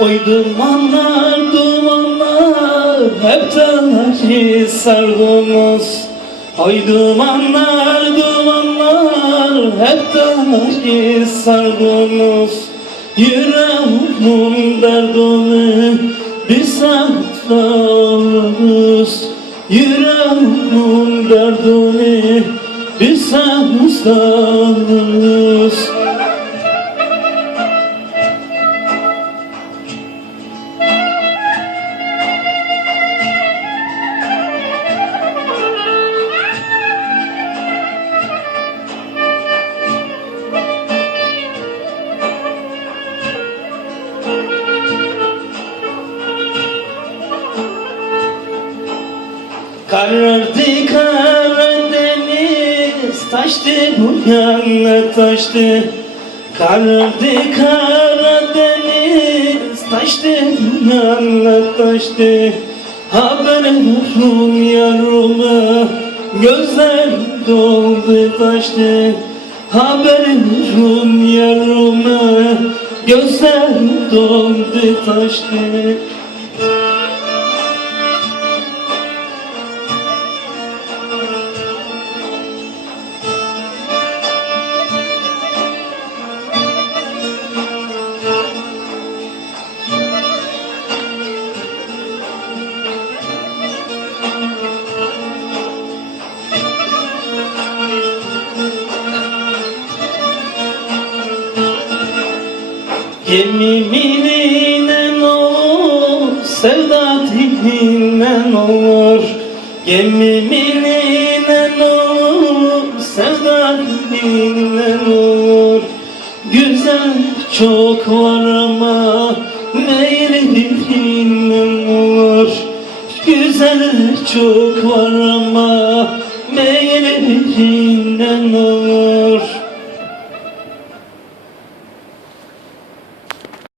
Oy dumanlar dumanlar hep telaşı sardınız Oy dumanlar dumanlar hep telaşı sardınız Yüreğimin derdini bir sattınız Yüreğimin derdini bir sattınız Karardı Karadeniz Taştı bu yana taştı. Karardı Karadeniz Taştı bu yana taştı. Haberim yarıma Gözler doldu taştı. Haberim yarıma Gözler doldu taştı Gemiminin olur, sevda dilinden olur. Gemiminin olur, sevda dilinden olur. Güzel çok var ama meylinden olur. Güzel çok var ama meylinden olur